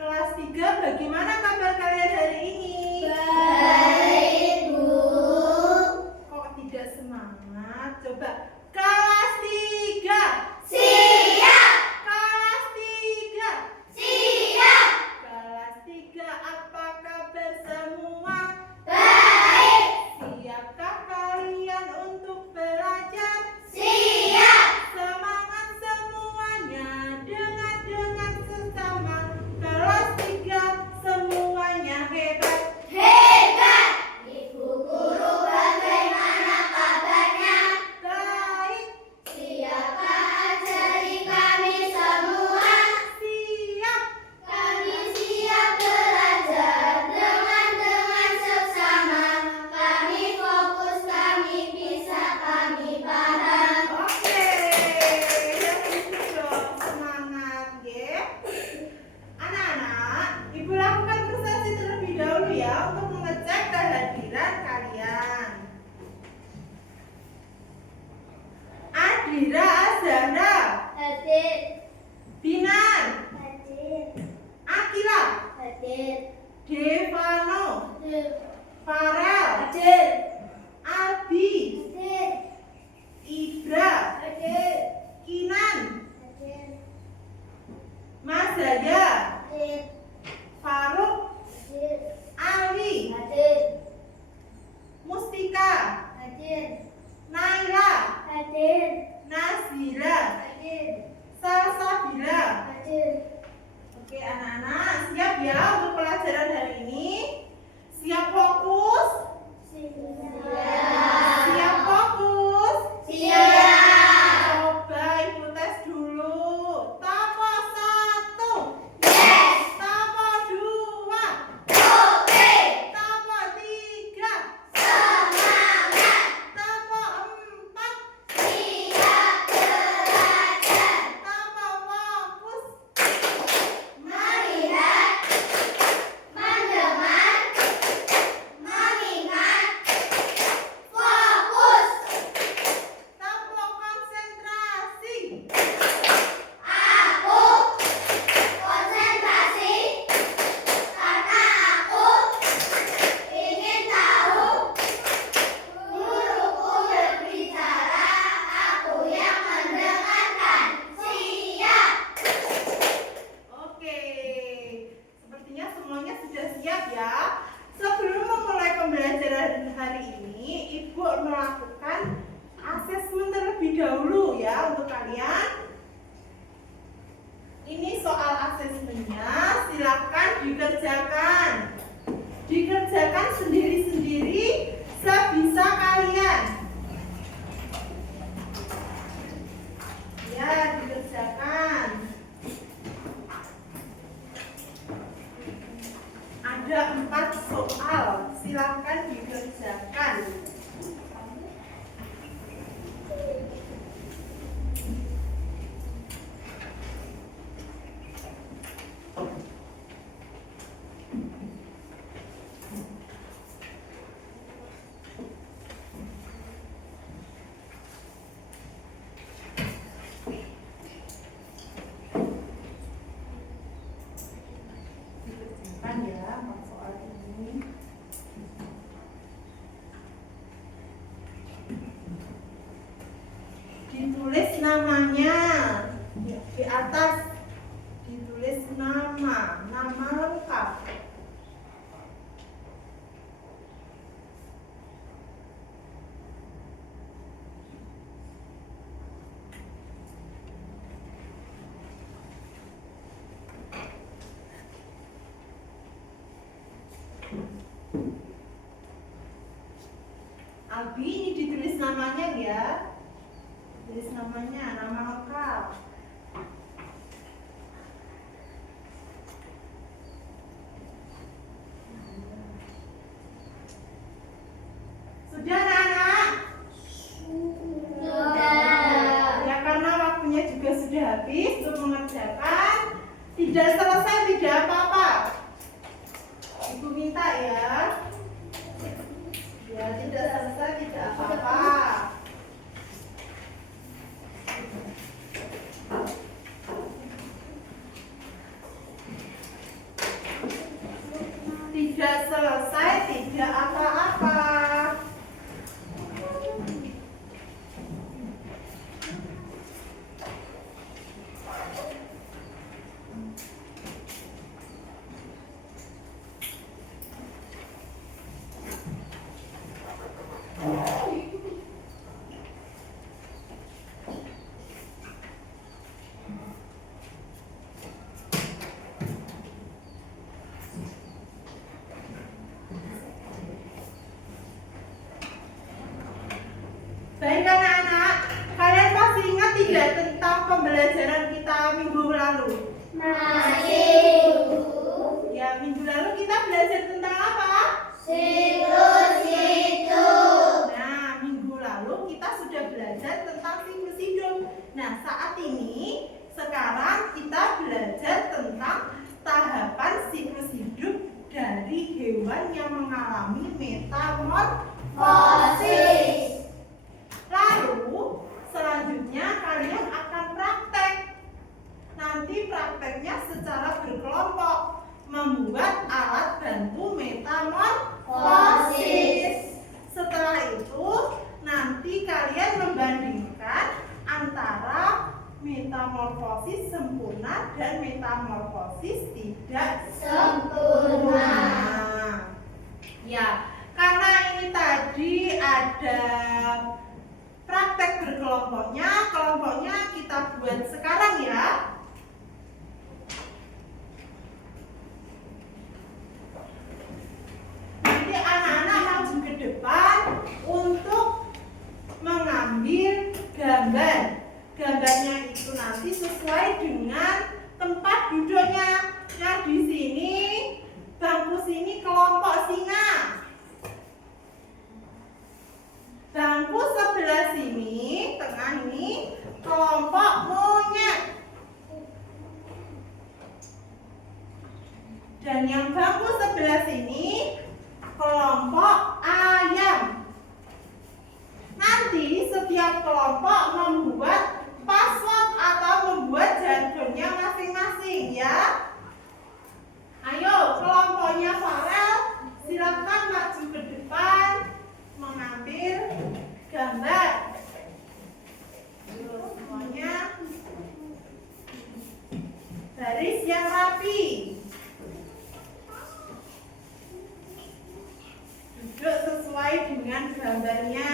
Kelas 3, bagaimana kabar kalian hari ini? Baik, Bu. Kok tidak semangat? Coba kelas 3. Siap. Kelas 3. Siap. Kelas 3, apa kabar semua? Baik. Siapkah kalian untuk belajar? Siap. Semangat semuanya, dengar sesama. Kelas 3, semuanya hebat. Hebat. Ibu guru, bagaimana kabarnya? Baik, Siapkah ajari kami semua? siap. Kami siap belajar dengan seksama. Kami fokus, kami bisa, kami paham. Oke, yang itu dong, semangat ya. Anak-anak, Ibu lakukan prestasi terlebih dahulu ya untuk mengecek kehadiran kalian. Adira Azhara, Hadir. Binar, Hadir. Akila, Hadir. Devano, Hadir. Farel, Hadir. Albi, Hadir. Ibra, Hadir. Kinan, Hadir. Mas Zaya, Hadir. Faruk, Hadir. Ali, Hadir. Mustika, Hadir. Naila, Hadir. Nazira, Hadir. Salsabila. Hadir. Oke anak-anak, siap ya untuk pelajaran hari ini? Siap fokus? Siap fokus? Siap. Coba Ibu tes dulu. Topo 1. Yes. Topo 2. Oke. Topo 3. Semangat. Topo 4. Siap belajar. Topo fokus. Melihat. Mendengar. Mengingat. Fokus. Topo konsentrasi. Aku konsentrasi karena aku ingin tahu. Guruku berbicara, aku yang mendengarkan. Siap. Oke, sepertinya semuanya sudah siap ya. Sebelum memulai pembelajaran hari ini, Ibu melakukan asesmen terlebih dahulu ya untuk kalian. Ini soal asesmennya, silakan dikerjakan. Dikerjakan sendiri-sendiri sebisa kalian. Ya, dikerjakan. Ada 4 soal, silakan dikerjakan. Dikerjakan ya 4 soal ini. Ditulis namanya di atas, ditulis nama lengkap. Albi, ini ditulis namanya ya. Tulis namanya, nama lengkap. Sudah anak-anak? Sudah. Ya karena waktunya juga sudah habis untuk mengerjakan. Tidak selesai tidak apa-apa. Ibu minta ya. Ya tidak selesai tidak apa-apa. pembelajaran kita minggu lalu? Masih. Ya, minggu lalu kita belajar tentang apa? Siklus hidup. Nah, minggu lalu kita sudah belajar tentang siklus hidup. Nah, saat ini, sekarang kita belajar tentang tahapan siklus hidup dari hewan yang mengalami metamorfosis. Lalu, selanjutnya kalian akan praktek. Nanti prakteknya secara berkelompok, membuat alat bantu metamorfosis. Setelah itu, nanti kalian membandingkan antara metamorfosis sempurna dan metamorfosis tidak Sempurna. Ya, karena ini tadi ada praktek berkelompoknya, kelompoknya kita buat sekarang ya. Nanti anak-anak maju ke depan untuk mengambil gambar. Gambarnya itu nanti sesuai dengan tempat duduknya. Nah, di sini, bangku sini kelompok singa. Bangku sebelah sini, tengah ini kelompok monyet. Dan yang bangku sebelah sini kelompok ayam. Nanti setiap kelompok membuat password atau membuat jargonnya masing-masing ya. Ayo, kelompoknya Farel, silakan maju ke depan mengambil gambar. Yuk, semuanya baris yang rapi. Duduk sesuai dengan gambarnya.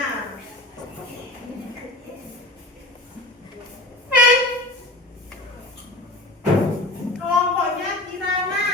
Kelompoknya Kirana.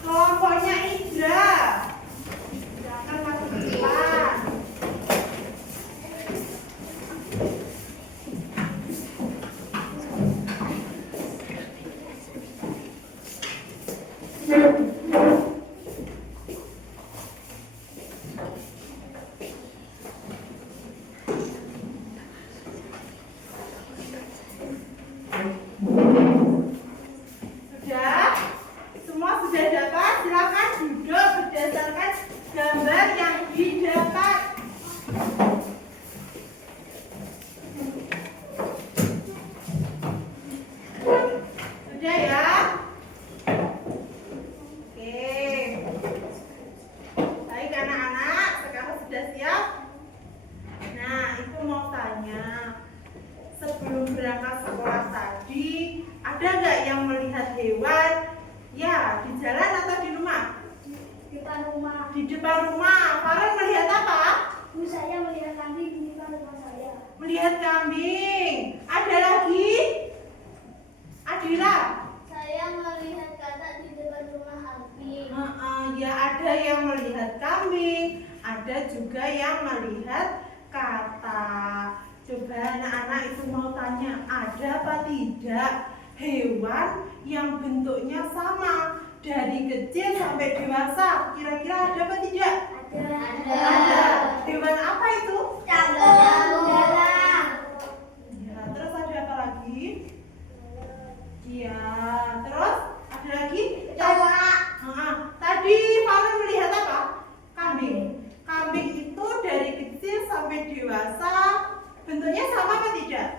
Kelompoknya Indra. Silakan masuk ke depan. Sudah? Semua sudah dapat? Silakan duduk berdasarkan gambar yang didapat. Sudah ya? Oke. Baik anak-anak, sekarang sudah siap? Nah, itu mau tanya. Sebelum berangkat sekolah tadi, ada nggak yang melihat hewan? Ya, di jalan atau di rumah? Di depan rumah. Di depan rumah. Farel melihat apa? Bu, saya melihat kambing di depan rumah saya. Melihat kambing. Ada lagi? Adila? Saya melihat katak di depan rumah kambing. Ya, ada yang melihat kambing. Ada juga yang melihat katak. Coba anak-anak itu mau tanya, ada apa tidak hewan yang bentuknya sama dari kecil sampai dewasa? Kira-kira ada apa tidak? Ada. Hewan apa itu? Cakung. Ya, terus ada apa lagi? Iya, terus ada lagi? Tadi Farel melihat apa? Kambing. Kambing itu dari kecil sampai dewasa bentuknya sama apa tidak?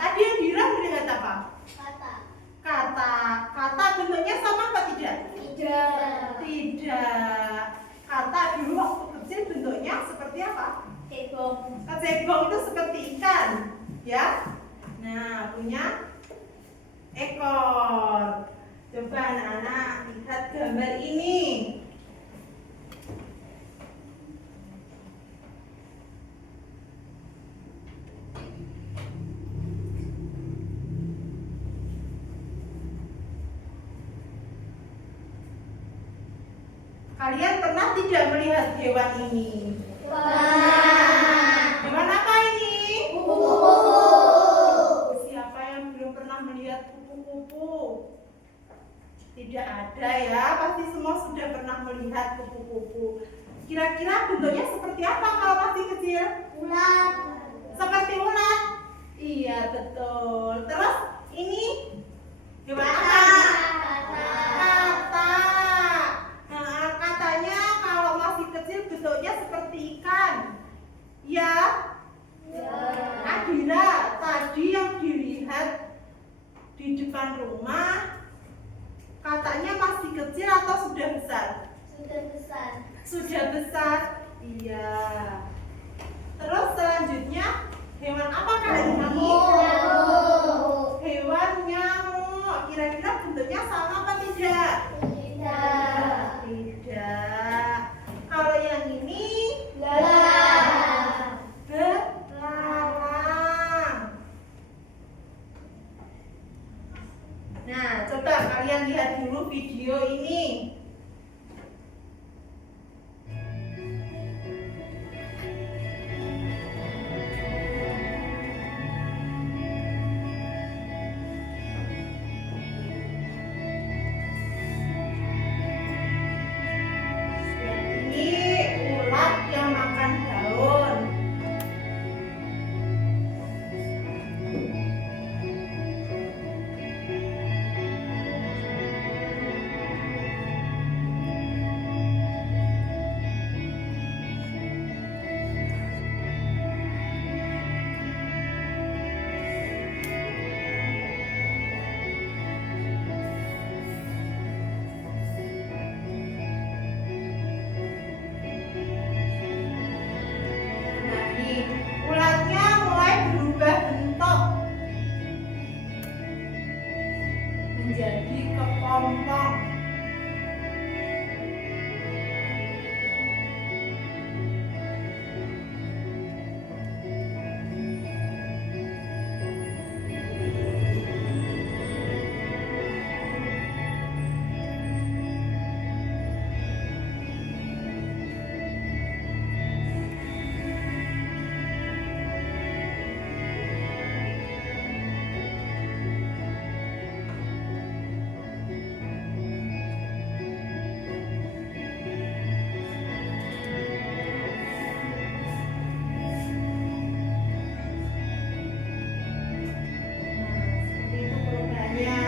Tadi yang Dira melihat apa? Kata bentuknya sama apa tidak? Tidak. Kata dulu waktu kecil bentuknya seperti apa? Kecebong itu seperti ikan, ya. Nah, punya ekor. Coba anak-anak lihat gambar ini. Kalian pernah tidak melihat hewan ini? Hewan apa ini? Siapa yang belum pernah melihat kupu-kupu? Tidak ada ya, pasti semua sudah pernah melihat kupu-kupu. Kira-kira bentuknya seperti apa kalau masih kecil? Ulat. Seperti ulat? Iya, betul. Terus ini hewan apa? Kata. Nah, katanya kalau masih kecil bentuknya seperti ikan. Ya? Adira, tadi yang dilihat di depan rumah katanya masih kecil atau sudah besar? Sudah besar. Sudah besar? Iya. Terus selanjutnya hewan apakah ini? Nyamuk. Hewan nyamuk. Kira-kira bentuknya sama apa tidak? Tidak. Tidak. Kalau yang ini Belalang. belalang. Nah, coba kalian lihat dulu video ini. Ini ulat yang makan daun. Nah, nih, ulatnya mulai berubah bentuk menjadi kepompong. Seperti itu perubahannya.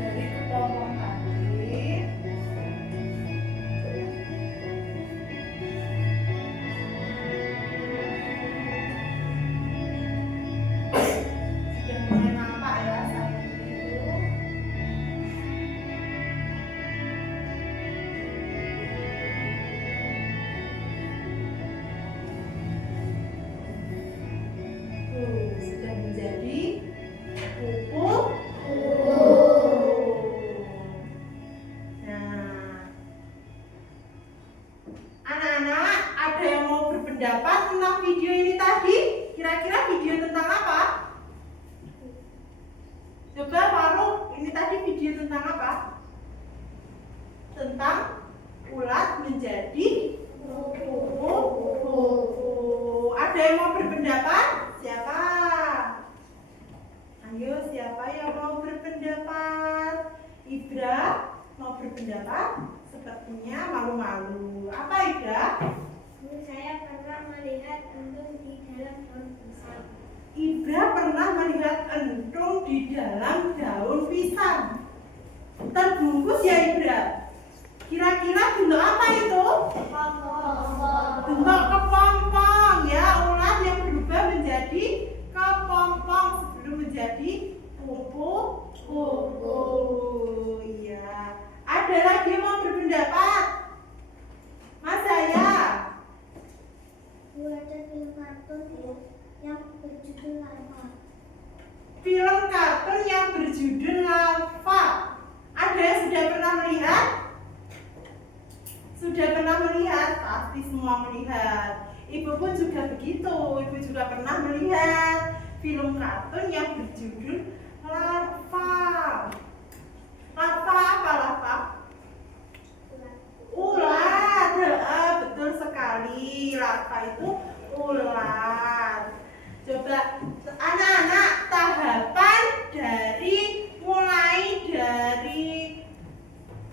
Dari kepompong tadi sudah mulai nampak ya sayap itu. Sudah menjadi kupu. Nah, anak-anak ada yang mau berpendapat tentang video ini tadi? Kira-kira video tentang apa? Coba Faruk, ini tadi video tentang apa? Tentang ulat menjadi kupu-kupu. Ada yang mau berpendapat? Siapa? Ayo, siapa yang mau berpendapat? Ibra mau berpendapat? Sepertinya malu-malu. Apa Ibra? Saya pernah melihat entung di dalam daun pisang. Ibra pernah melihat entung di dalam daun pisang. Terbungkus ya Ibra? Kira-kira bentuk apa itu? Kepompong. Bentuk kepompong ya, ulat yang berubah menjadi kepompong sebelum menjadi kupu-kupu. Iya. Ada lagi yang mau berpendapat? Mas saya. Ada film kartun yang berjudul Larva. Film kartun yang berjudul Larva. Ada yang sudah pernah melihat? Sudah pernah melihat? Pasti semua melihat. Ibu pun juga begitu. Ibu juga pernah melihat film kartun yang berjudul Larva. Larva apa larva? Ulat. Betul sekali. Larva itu ulat. Coba anak-anak, tahapan mulai dari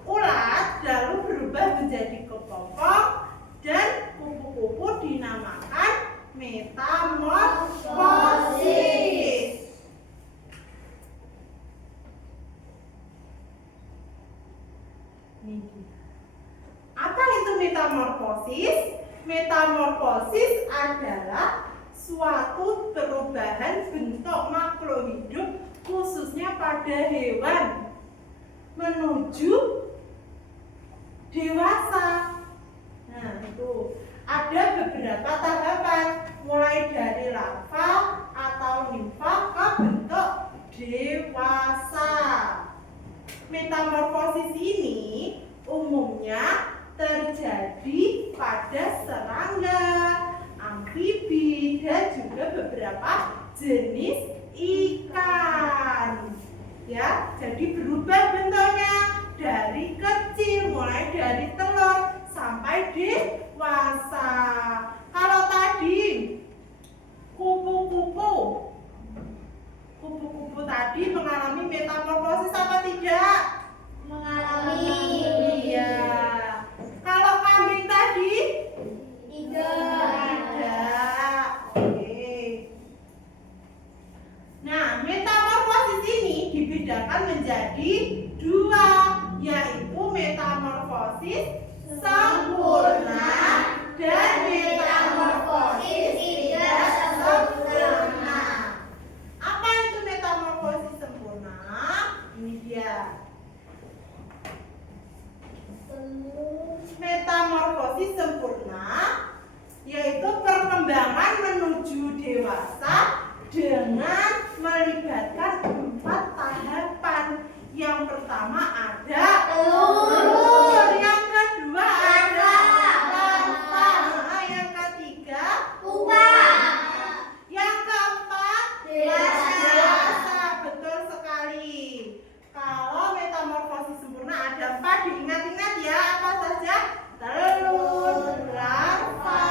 ulat lalu berubah menjadi kepompong dan kupu-kupu dinamakan metamorfosis. Apa itu metamorfosis? Metamorfosis adalah suatu perubahan bentuk makhluk hidup khususnya pada hewan menuju dewasa. Nah, itu ada beberapa tahapan mulai dari larva atau nimfa ke bentuk dewasa. Metamorfosis ini umumnya terjadi pada serangga, amfibi, dan juga beberapa jenis ikan. Ya, jadi berubah bentuknya dari kecil, mulai dari telur sampai dewasa. Kalau tadi kupu-kupu tadi mengalami metamorfosis apa tidak? Mengalami. Iya. Kalau kambing tadi? Tidak. Oke. Nah, metamorfosis ini dibedakan menjadi dua, yaitu metamorfosis sempurna dan metamorfosis tidak sempurna. Apa itu metamorfosis sempurna? Ini dia. Metamorfosis sempurna yaitu perkembangan menuju dewasa dengan melibatkan 4 tahapan. Yang pertama ada telur, yang kedua ada larva, yang ketiga Pupa. yang keempat dewasa. Betul sekali. Kalau metamorfosis sempurna ada 4, diingat-ingat ya, apa saja? Telur, larva,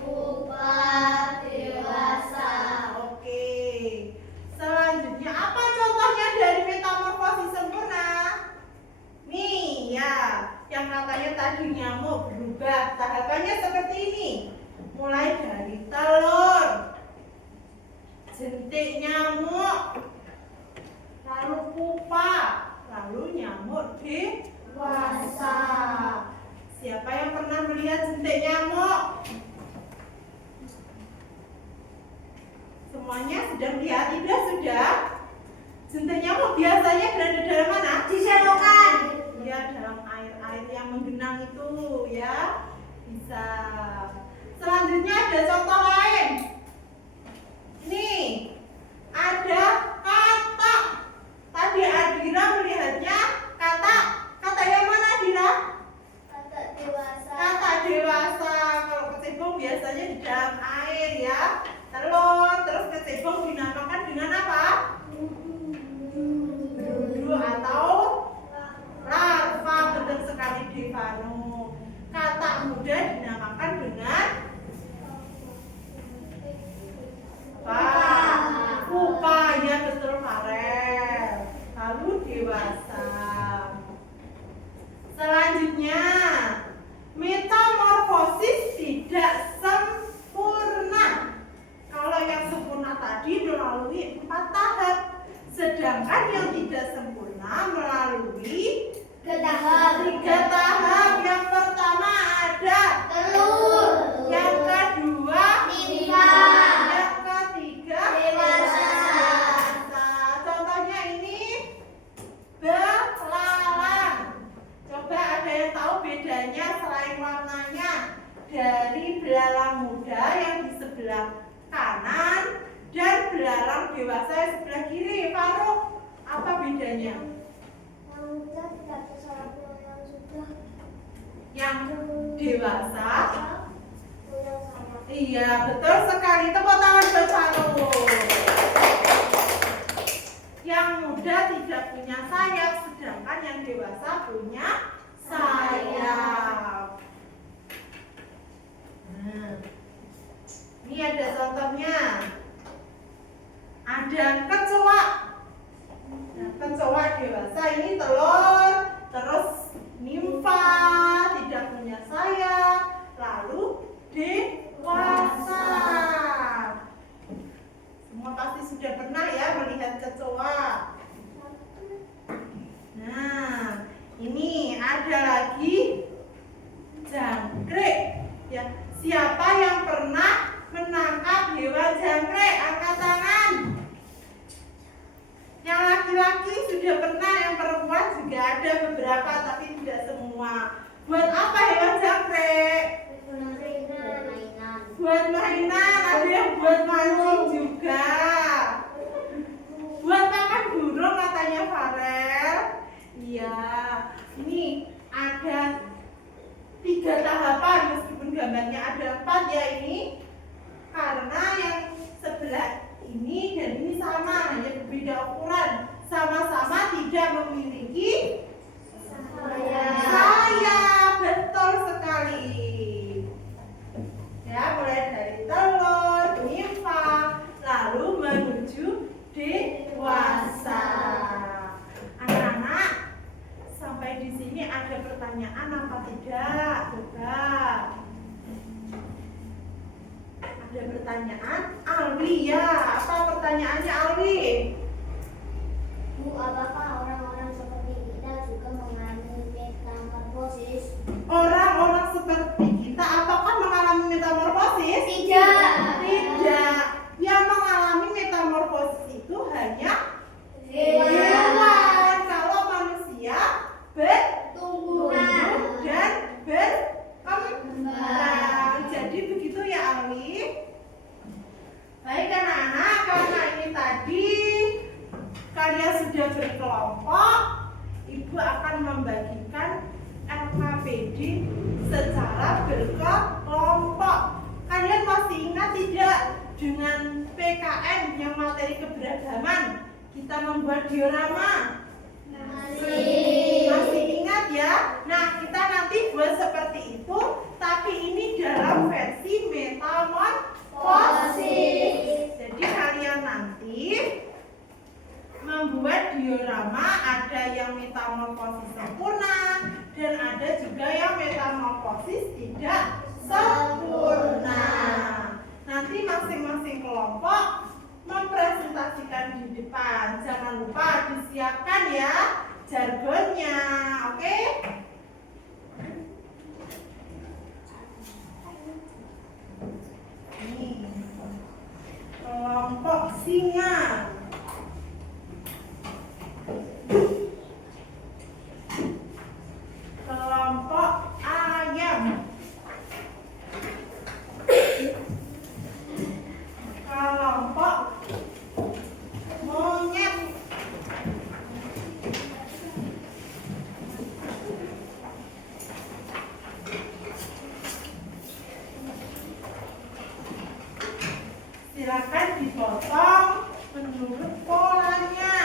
Pupa, dewasa. oke. Selanjutnya apa contohnya dari metamorfosis sempurna? Nih ya, yang katanya tadi nyamuk berubah. Tahapannya seperti ini. Mulai dari telur, jentik nyamuk, lalu pupa, lalu nyamuk dewasa. Siapa yang pernah melihat jentik nyamuk? Semuanya sudah melihat? Ida sudah? Jentik nyamuk biasanya berada dalam mana? Di selokan. Ya, dalam air-air yang menggenang itu ya. Bisa. Selanjutnya ada contoh lain. Nih, ada katak. Tadi Adira melihatnya katak. Katak yang mana Adira? Katak dewasa. Katak dewasa. Kalau kecebong biasanya di dalam air ya. Telur, terus kecebong dinamakan dengan apa? Berudu atau larva. Betul sekali Devanu. Katak muda dinamakan dengan pupa, ya betul Farel. Lalu dewasa. Selanjutnya, metamorfosis tidak sempurna. Kalau yang sempurna tadi melalui 4 tahap, sedangkan yang tidak sempurna melalui 3 tahap. 3 tahap. Apa bedanya? Yang muda tidak bersalah, yang sudah Yang dewasa? punya sayap. Iya, betul sekali. Tepuk tangan buat Shalom. Yang muda tidak punya sayap, sedangkan yang dewasa punya sayap. Nah, ini ada contohnya. Ada kecoa. Nah, kecoa dewasa ini telur, terus nimfa tidak punya sayap, lalu dewasa. Semua pasti sudah pernah ya melihat kecoa. Nah, ini ada lagi jangkrik. Ya, siapa yang pernah menangkap hewan jangkrik? Angkat tangan. Yang laki-laki sudah pernah, yang perempuan juga ada beberapa tapi tidak semua. Buat apa hewan jangkrik? Buat mainan, ada yang buat mancing juga. Buat makan burung katanya Farel. Iya, ini ada 3 tahapan meskipun gambarnya ada 4 ya ini. Karena yang sebelah ini dan ini sama, hanya berbeda ukuran. Sama-sama tidak memiliki sayap. Betul sekali. Ya, mulai dari telur, nimfa, lalu menuju dewasa. Anak-anak, sampai di sini ada pertanyaan apa tidak? Coba. Ada pertanyaan? Alwi ya, apa pertanyaannya Alwi? Bu, apakah orang-orang seperti kita juga mengalami metamorfosis? Orang-orang seperti kita apakah mengalami metamorfosis? Tidak. Tidak. Yang mengalami metamorfosis itu hanya Hewan. hewan. Kalau manusia Tumbuhan. dan berkembang. Jadi begitu ya Alwi. Baik anak-anak, karena ini tadi kalian sudah berkelompok, Ibu akan membagikan LKPD secara berkelompok. Kalian masih ingat tidak dengan PKN yang materi keberagaman? Kita membuat diorama. Masih ingat ya? Nah, kita nanti buat seperti itu, tapi ini dalam versi metamorfosis. Jadi kalian nanti membuat diorama, ada yang metamorfosis sempurna dan ada juga yang metamorfosis tidak sempurna. Nanti masing-masing kelompok mempresentasikan di depan. Jangan lupa disiapkan ya jargonnya, oke? Nih, kelompok singa. Kelompok ayam. Kelompok monyet. Silakan dipotong menurut polanya.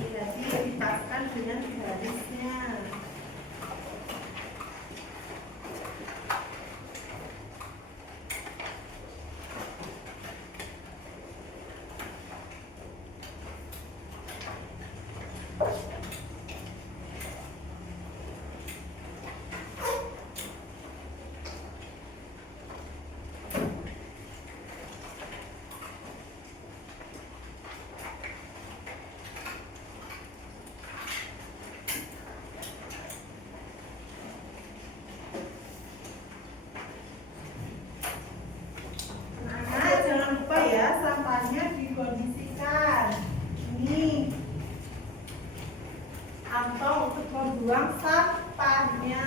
Jadi dipaskan dengan garisnya. Nah, jangan lupa ya sampahnya dikondisikan. Ini kantong untuk membuang sampahnya.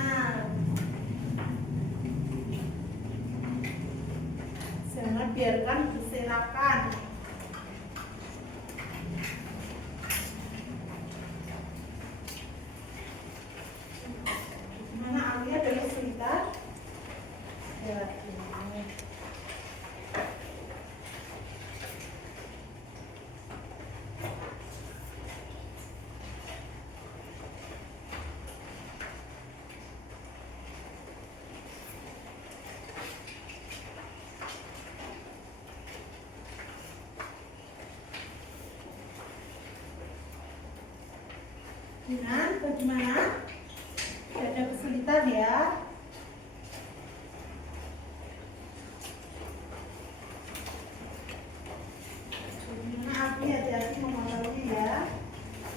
jangan biarkan berserakan. Mana Alia ada kesulitan? Ya, ini. Jinan, bagaimana? Tidak ada kesulitan ya? Gimana Abi, hati-hati memotongnya ya.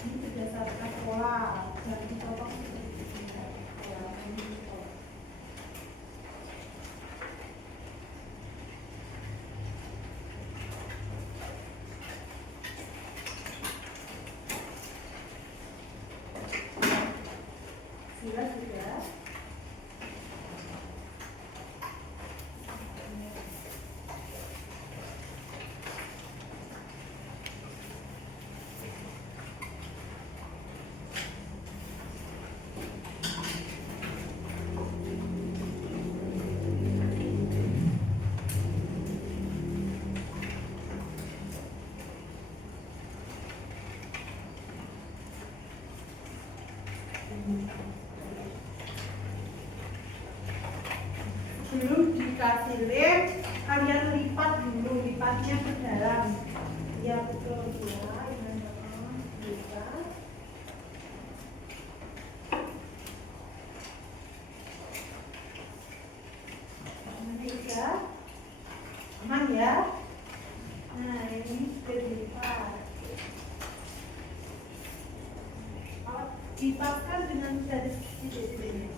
Ini berdasarkan pola, jangan dipotong seperti ini. Sudah. Sebelum dikasih lem, kalian lipat dulu, lipatnya ke dalam. Ya betul ya, lipat. Ini ya, aman ya. Nah ini sudah dilipat. Lipatkan dengan garis titik-titiknya.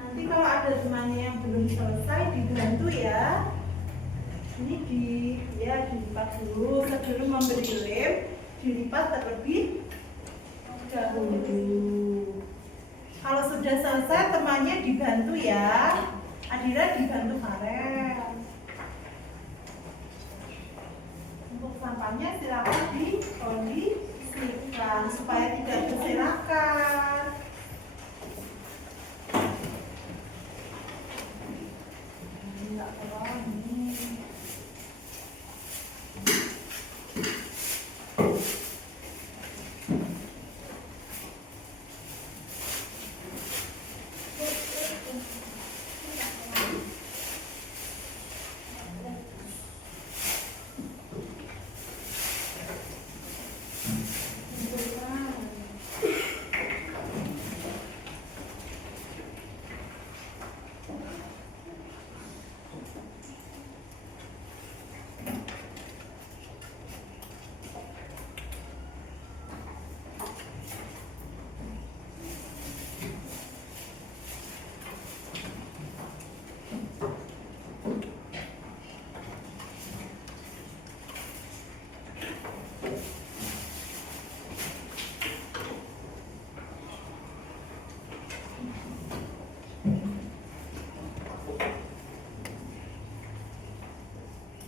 Nanti kalau ada temannya yang belum selesai dibantu ya. Ini dilipat dulu sebelum memberi lem, dilipat terlebih dahulu. Kalau sudah selesai temannya dibantu ya. Adira dibantu Farel. Untuk sampahnya silakan dikondisikan supaya tidak berserakan. Enggak terlalu ini.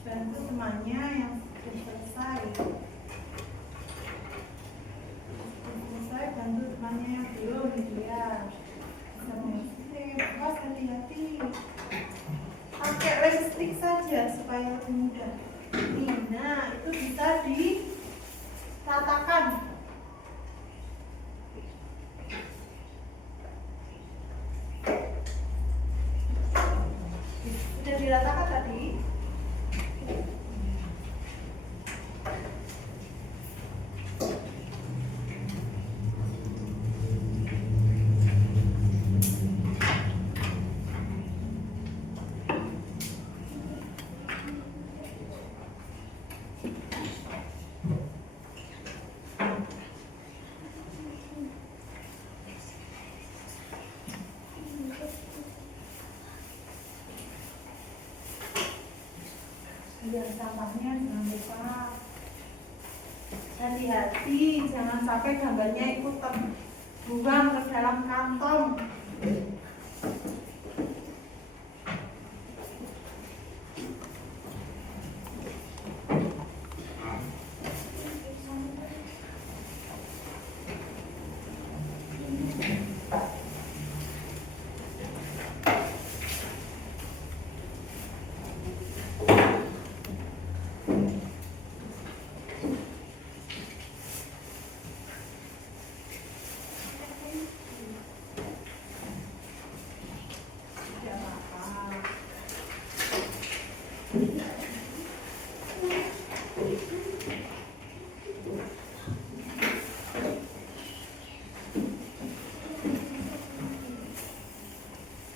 Bantu temannya yang sudah selesai. Selesai bantu temannya yang belum gitu ya. Awas hati-hati. Pakai lem stick saja supaya lebih mudah. Nah itu bisa diratakan. Sudah diratakan tadi? Buang sampahnya jangan lupa. Hati-hati, jangan sampai gambarnya ikut terbuang ke dalam kantong.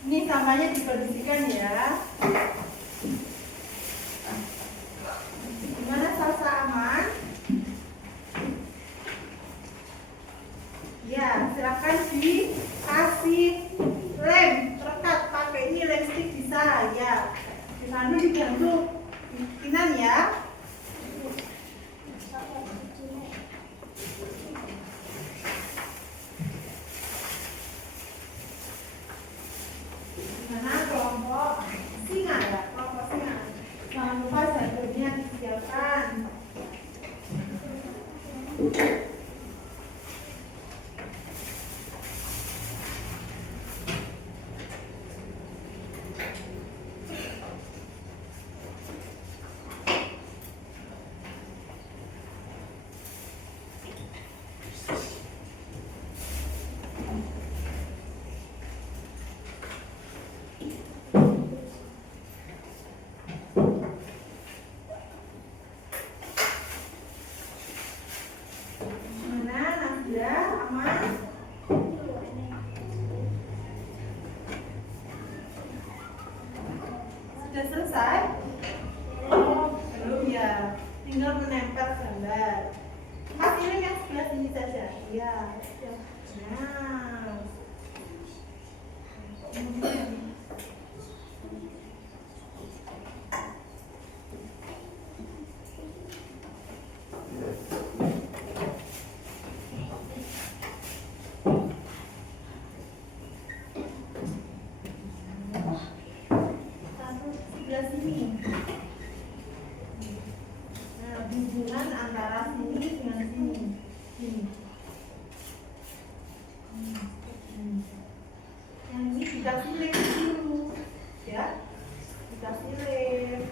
Ini sampahnya dibersihkan ya. Gimana, Salsa aman? Ya, silakan dikasih lem terkat, pakai ini lem stick bisa ya. Dibantu dibantu bikinan ya. Gimana kelompok singa ya, kelompok singa. Jangan lupa jadwalnya disiapkan. Sudah selesai? Belum ya, tinggal menempel gambar. Mas ini yang sebelah sini saja. Ya. Nah. Sebelah sini. Nah, hubungan antara sini dengan sini. Sini. Yang ini dikasih lem dulu, ya. Dikasih lem.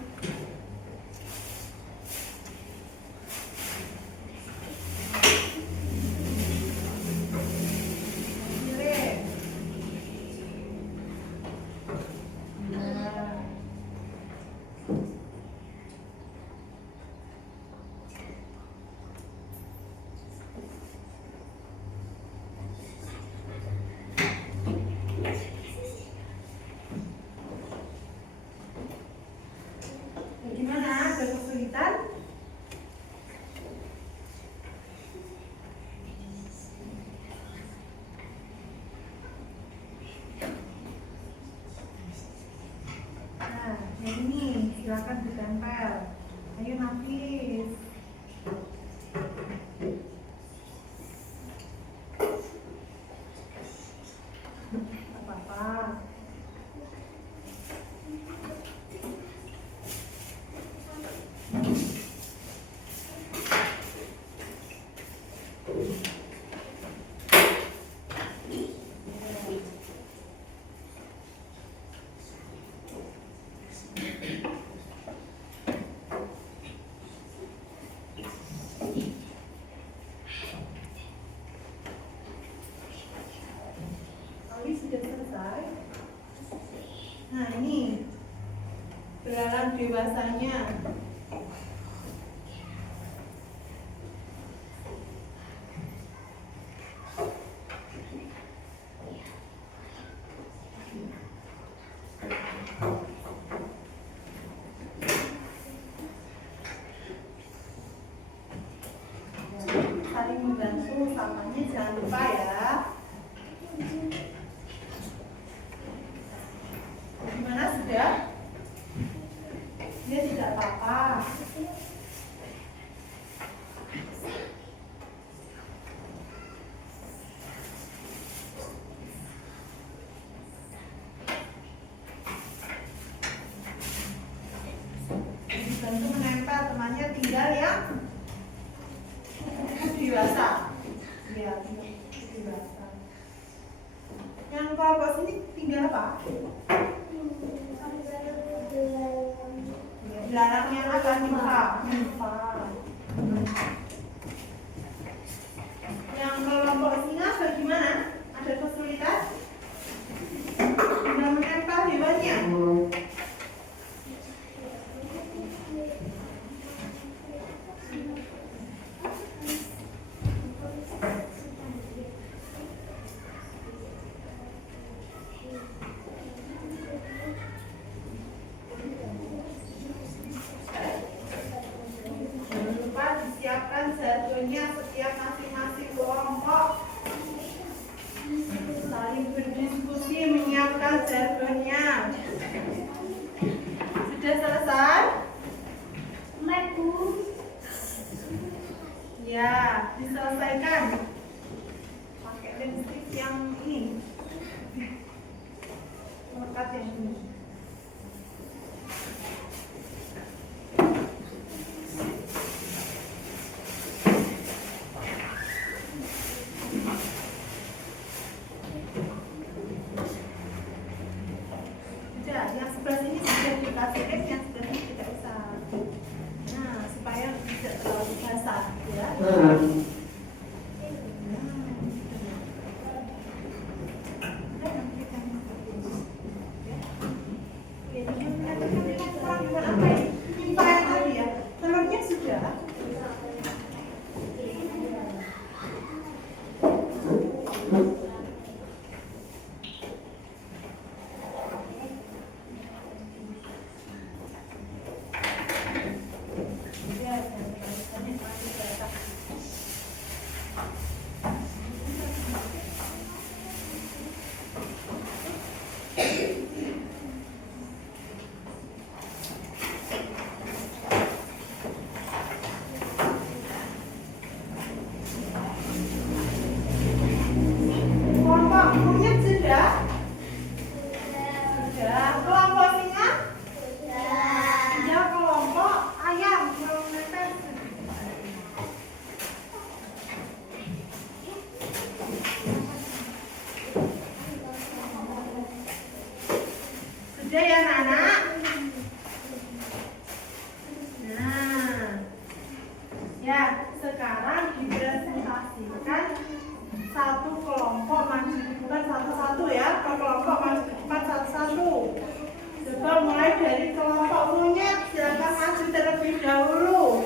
Bagaimana? Ada kesulitan? Nah, yang ini silakan ditempel. Ayo Nafis. Apa-apa. Sudah selesai. Nah, ini belalang dewasanya. Saling membantu, sampahnya jangan lupa ya. Gimana, sudah? Dia tidak apa-apa. basah. Iya, pipi basah. Yang kelompok sini tinggal apa? Dilarang yang apa? Nimfa. Yang kelompok singa bagaimana? Ada kesulitan? Sudah menempel hewannya? Jangan lupa disiapkan jargonnya setiap masing-masing kelompok. Saling berdiskusi menyiapkan jargonnya. Sudah selesai? Ya, diselesaikan. Pakai lipstick yang ini. Melekat yang ini. Sudah, yang sebelah sini sudah dikasih X, yang sebelah sini tidak usah. Nah, supaya tidak terlalu basah, ya. Telurnya sudah. Kelompok monyet sudah? Sudah. Kelompok singa? Ya, kelompok ayam belum nempel. Sudah ya, anak-anak? Nah, ya sekarang dipresentasikan satu kelompok maju, bukan satu-satu ya, per kelompok maju ke depan satu-satu. Coba mulai dari kelompok monyet, silakan maju terlebih dahulu.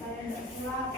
Saya tidak siap.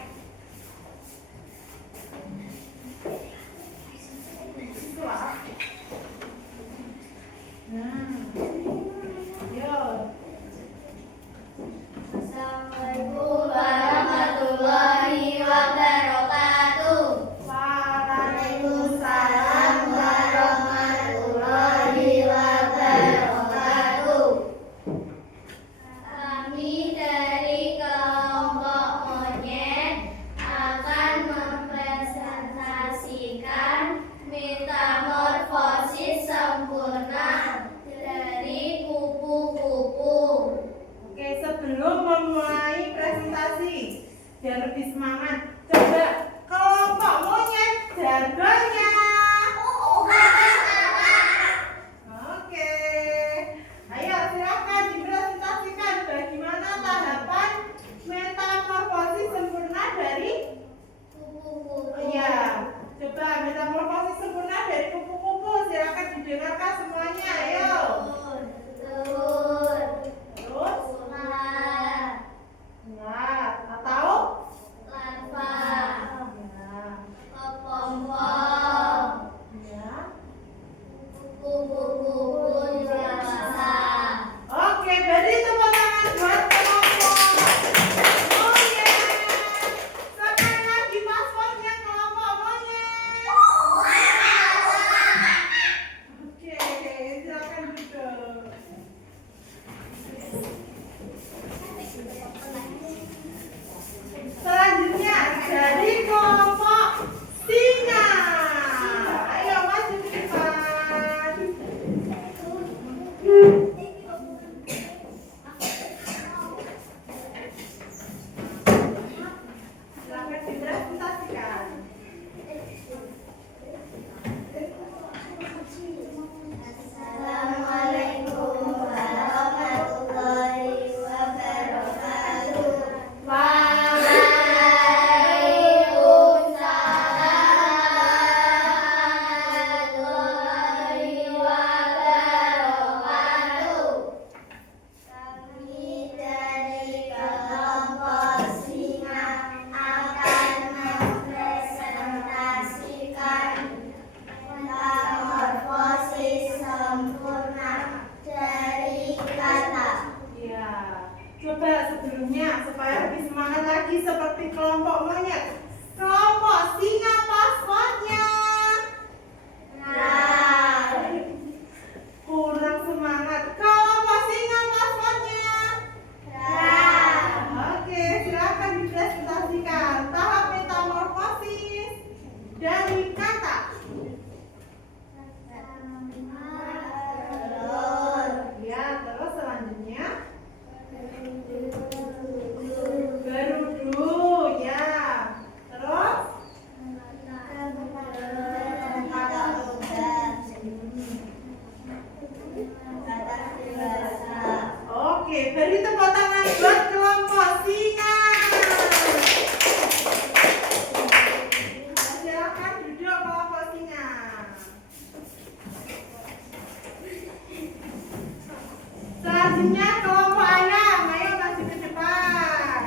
Selanjutnya kelompok ayam, ayo maju ke depan.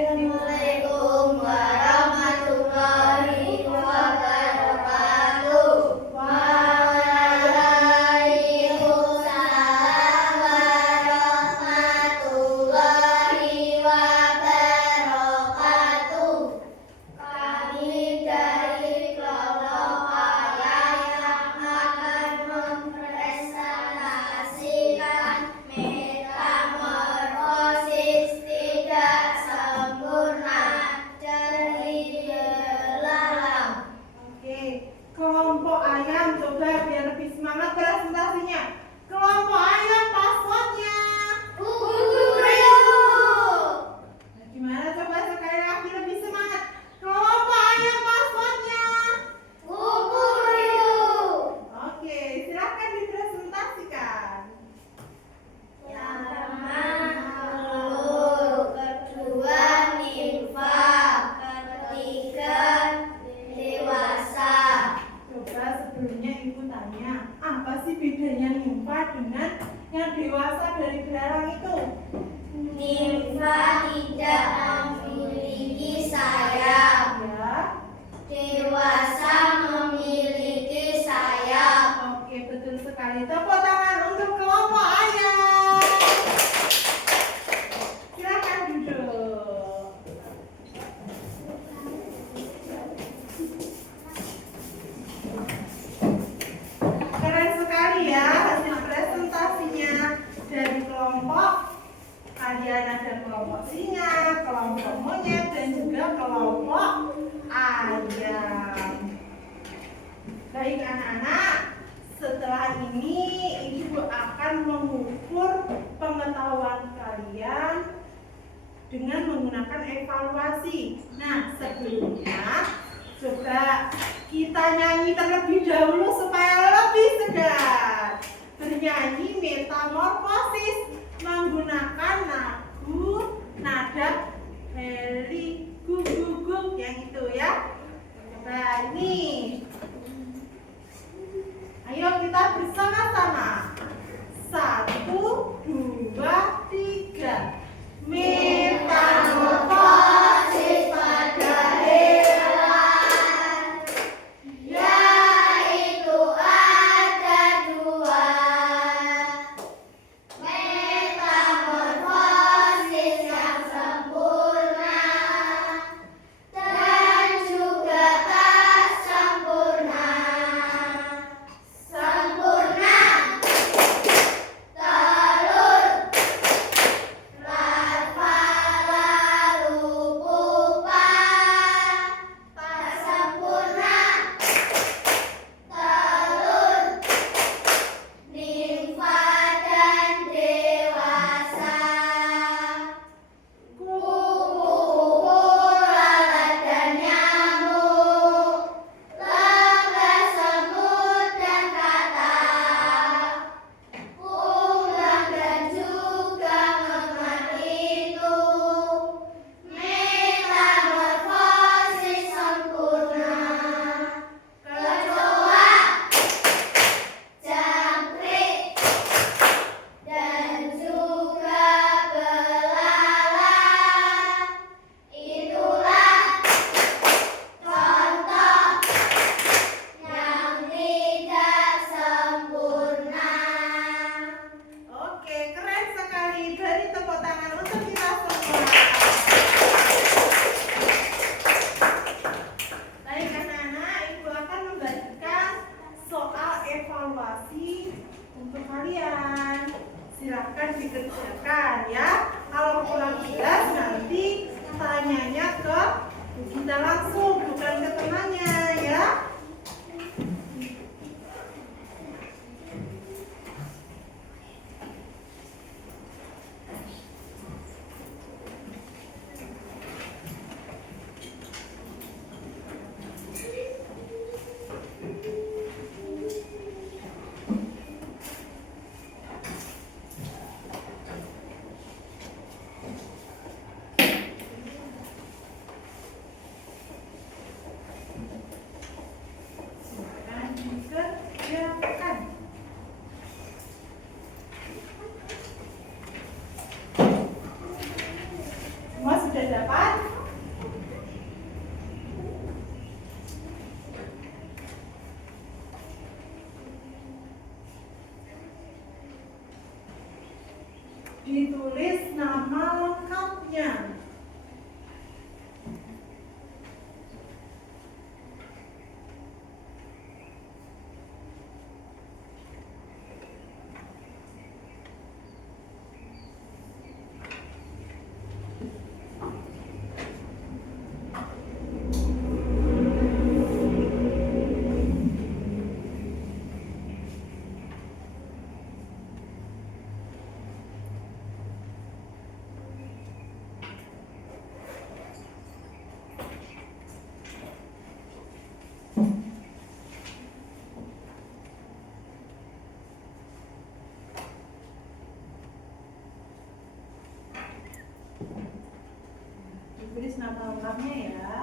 Assalamualaikum warahmatullahi wabarakatuh. Waalaikumsalam warahmatullahi wabarakatuh. Kami dari kelompok ayam yang akan mempresentasikan metamorfosis tidak sempurna dari belalang. Oke, kelompok ayam coba biar lebih semangat presentasinya. Kelompok ayam passwordnya. Nah, gimana coba sekali lagi lebih semangat. Kelompok ayam passwordnya. Oke, silakan dipresentasikan. Yang telur, kedua nimfa, ketiga dewasa. Coba sebelumnya ibu tanya, apa sih bedanya nimfa dengan yang dewasa dari belalang itu? Nimfa tidak memiliki sayap, Ya. dewasa memiliki sayap. Oke, betul sekali. Tepuk tangan untuk kelompok ayam. Silakan duduk. Keren sekali ya hasil presentasinya dari kelompok. Kalian ada kelompok singa, kelompok monyet, dan juga kelompok ayam. Baik anak-anak, setelah ini ibu akan mengukur pengetahuan kalian dengan menggunakan evaluasi. Nah, sebelumnya coba kita nyanyi terlebih dahulu supaya lebih segar. Bernyanyi metamorfosis menggunakan lagu nada heli guguk yang itu ya. Coba ini. Ayo kita bersama-sama. 1, 2, 3. Metamorfosis pada hewan, Yaitu ada dua. Metamorfosis yang sempurna dan juga tak sempurna. Sempurna telur, larva lalu pupa. Tak sempurna telur, nimfa dan dewasa. Kupu-kupu, lalat dan nyamuk, lemba semut dan katak, unggang dan juga memar itu. Metamorfosis sempurna. Kecoa, jangkrik, dan juga belalang. Itulah contoh yang tidak sempurna. Oke, keren sekali. Beri tepuk tangan untuk kita semua. Baik anak-anak, ibu akan membagikan soal evaluasi untuk kalian. Silahkan dikerjakan ya. Kalau kurang jelas nanti tanyanya ke kita langsung, bukan ke temannya ya. Ditulis nama lengkapnya. Ditulis nama lengkapnya ya.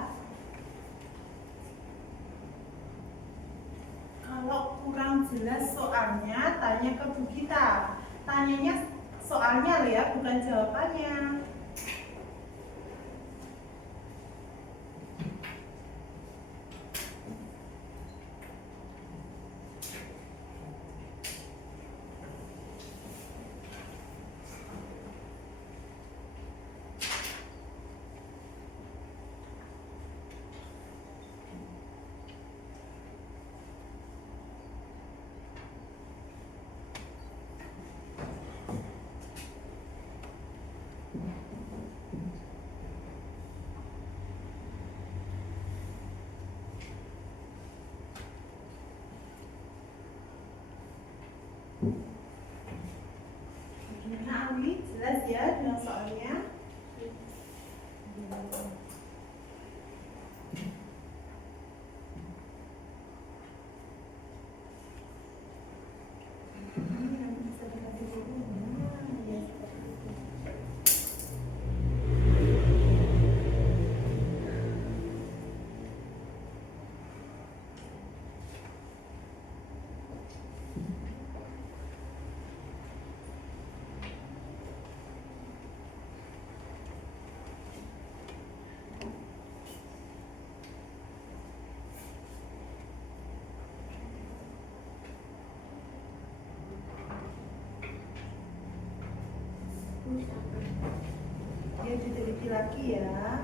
Kalau kurang jelas soalnya, tanya ke Bu Gita. Tanyanya soalnya loh ya, bukan jawabannya. Gimana Awi? Jelas ya dengan soalnya? Dia diteliti lagi ya.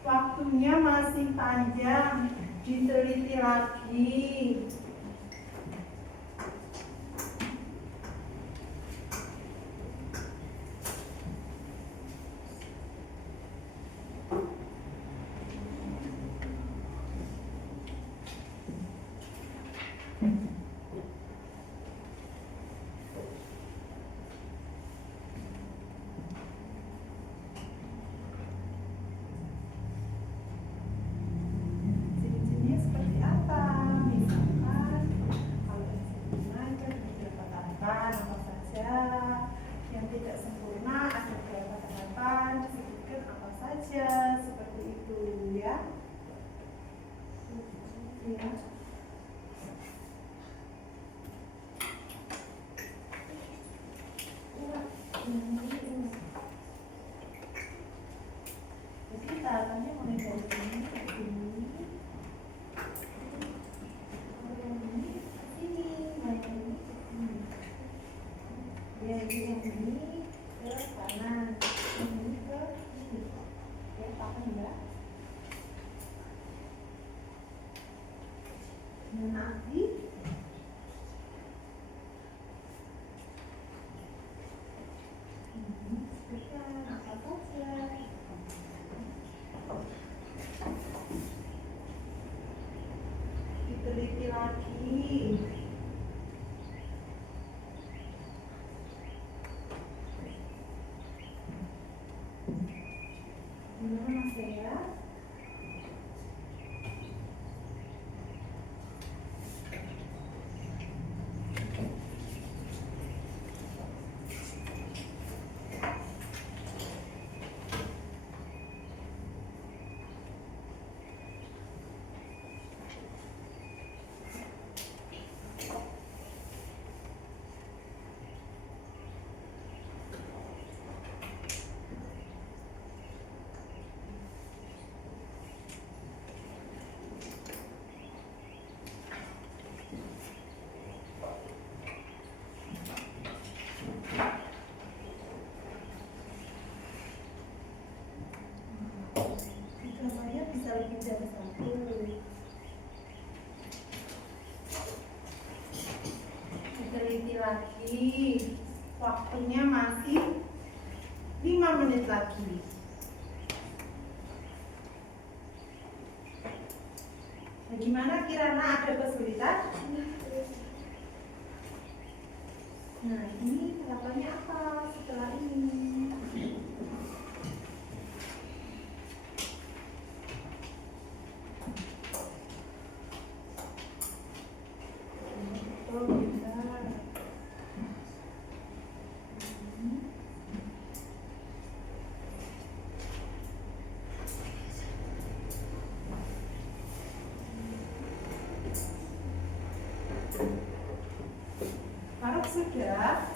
Waktunya masih panjang, diteliti lagi. Ciri-cirinya seperti apa? Misalkan kalau yang sempurna itu ada beberapa tahapan apa saja, yang tidak sempurna ada beberapa tahapan, disebutkan apa saja, seperti itu ya. Ya. Jadi tahapannya mulai dari ini ke sini. Yang ini ke sini, yang ini ke sini. Yang ini ke kanan, yang ini ke kiri. Ya, paham ya? Nanti sebutkan apa saja. Diteliti lagi. Gimana Mas ya? lagi. Waktunya masih 5 menit lagi. Bagaimana Kirana, ada kesulitan? Nah, ini harapannya apa setelah ini? Oh, benar. Faruk sudah?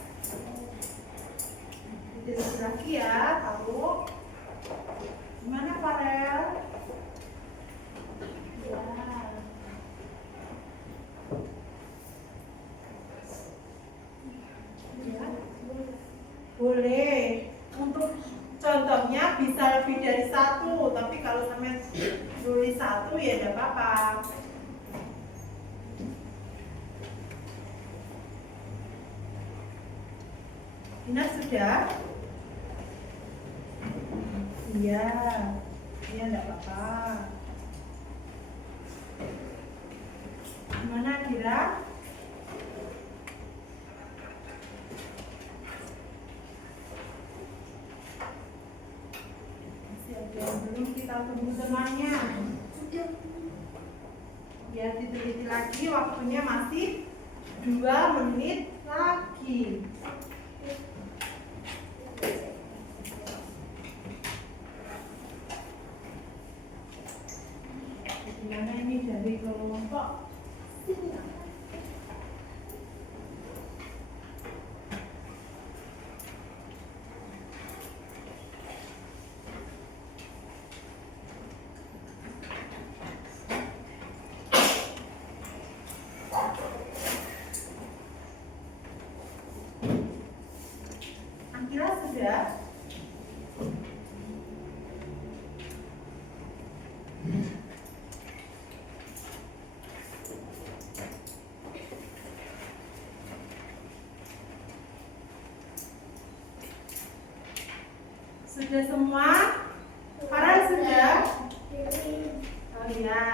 Diteliti lagi ya, Faruk. Gimana Farel? Ya. Ya. Boleh. Untuk contohnya bisa lebih dari 1, tapi kalau sampai tulis 1 ya tidak apa-apa. Ina sudah? Iya, iya enggak apa-apa. Gimana Kira? Masih ada yang belum, kita tunggu semuanya. Ya, diteliti lagi, waktunya masih 2 menit lagi. Gimana ini dari kelompok? Akira sudah? Sudah semua? Farel sudah? Oh iya.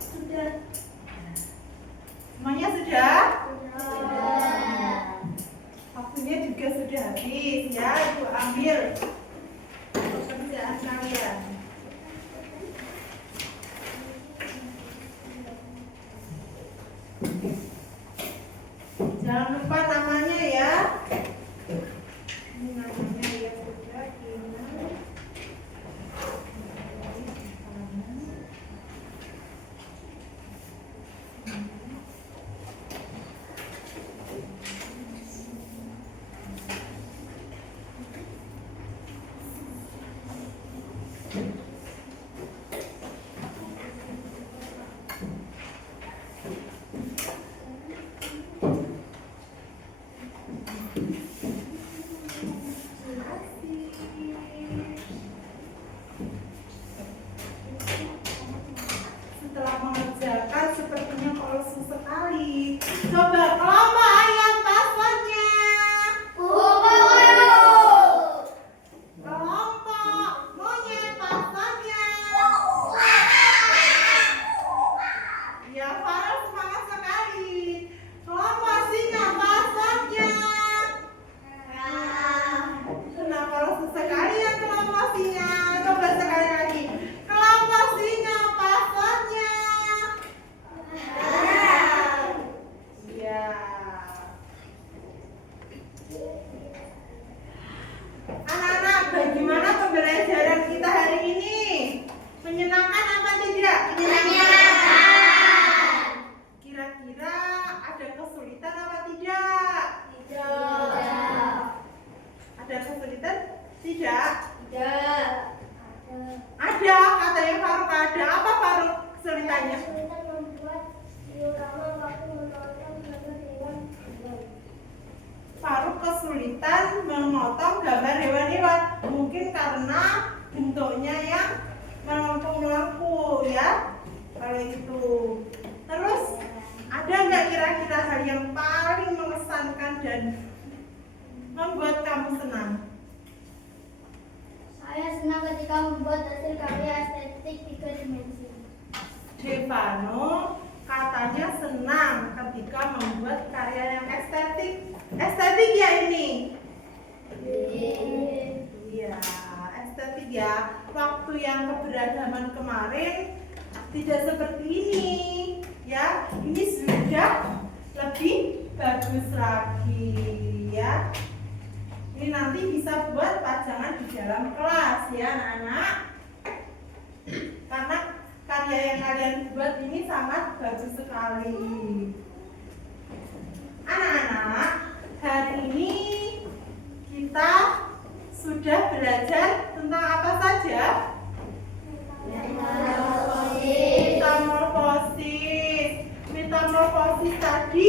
Sudah. Semuanya sudah? Sudah. Waktunya juga sudah habis ya, Ibu ambil pekerjaan kalian. Jangan lupa namanya ya. Ini namanya ya sudah Kina. Setelah mengerjakan sepertinya kolosu sekali. Coba kelompok ayam passwordnya. Kelompok monyet passwordnya. Ya, Farel semangat sekali. Kelompok singa passwordnya. Kenapa kolosu sekali ya kelompok singa? Coba sekali lagi. Kelompok singa passwordnya. Ya. Anak-anak, bagaimana pembelajaran kita hari ini? Menyenangkan apa tidak? Kira-kira ada kesulitan apa tidak? Ada kesulitan? Tidak? Ada, katanya Faruk ada. Apa Faruk kesulitannya? Kesulitan membuat diorama waktu menonton gambar hewan. Faruk kesulitan memotong gambar hewan-hewan. Mungkin karena bentuknya yang melengkung-melengkung ya. kalau itu. Terus ada nggak kira-kira hal yang paling mengesankan dan membuat kamu senang? Saya senang ketika membuat hasil karya estetik 3 dimensi. Devano katanya senang ketika membuat karya yang estetik. Estetik ya ini? Iya, estetik ya. Waktu yang keberagaman kemarin tidak seperti ini, ya. Ini sudah lebih bagus lagi, ya. Ini nanti bisa buat pajangan di dalam kelas, ya, anak-anak. Karena karya yang kalian buat ini sangat bagus sekali. Anak-anak, hari ini kita sudah belajar tentang apa saja? Metamorfosis. Metamorfosis tadi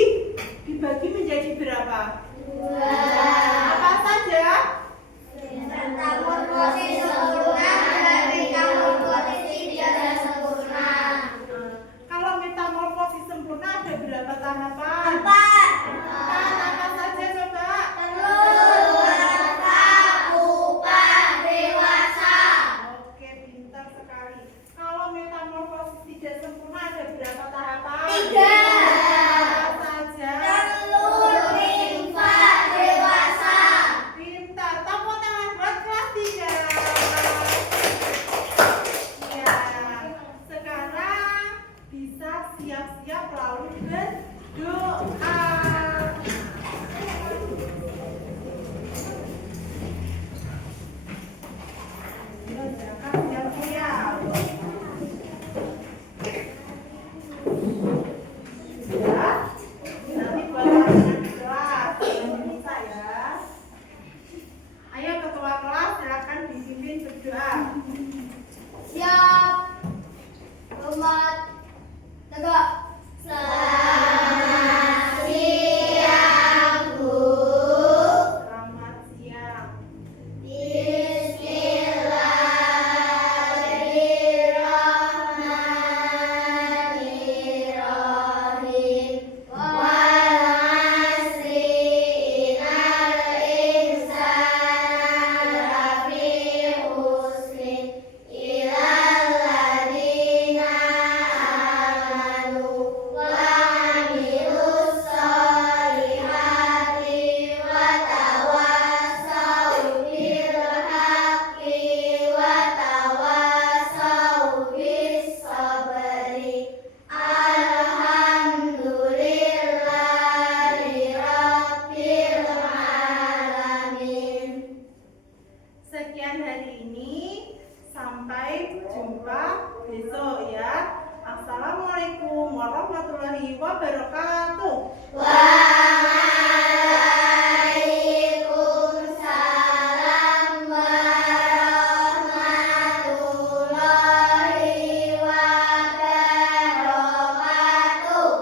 dibagi menjadi berapa? 2. Apa saja? Metamorfosis sempurna dan metamorfosis tidak sempurna. Kalau metamorfosis sempurna ada berapa tahapan? 4. Apa saja coba? Telur, larva, pupa, dewasa. Oke, pintar sekali. Kalau metamorfosis tidak sempurna ada berapa tahapan? 3. Apa saja? Telur, nimfa, dewasa. Pintar. Tepuk tangan buat kelas 3. Ya, sekarang bisa siap-siap lalu berdoa. Siap-siap. Sudah? Nanti buat pasangan di kelas. Jangan bisa ya. Ayo ketua kelas silakan dipimpin berdoa. Siap. Umat tegak. Selamat siang, Bu. Selamat siang. Bismillahirrahmanirrahim. Wal 'asri innal insana lafi khusrin illal ladzina amanu wa 'amilus sholihati wa tawassaw bil haqqi wa tawassaw bis sabri. Alhamdulillahi rabbil alamin. Sekian hari ini, sampai jumpa besok ya. Assalamualaikum warahmatullahi wabarakatuh. Waalaikumsalam warahmatullahi wabarakatuh.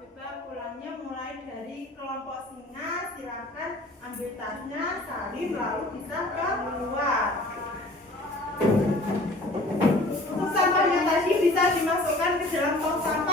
Coba pulangnya mulai dari kelompok singa, silakan ambil tasnya, salin lalu bisa keluar. Untuk sampahnya tadi bisa dimasukkan ke dalam tong sampah.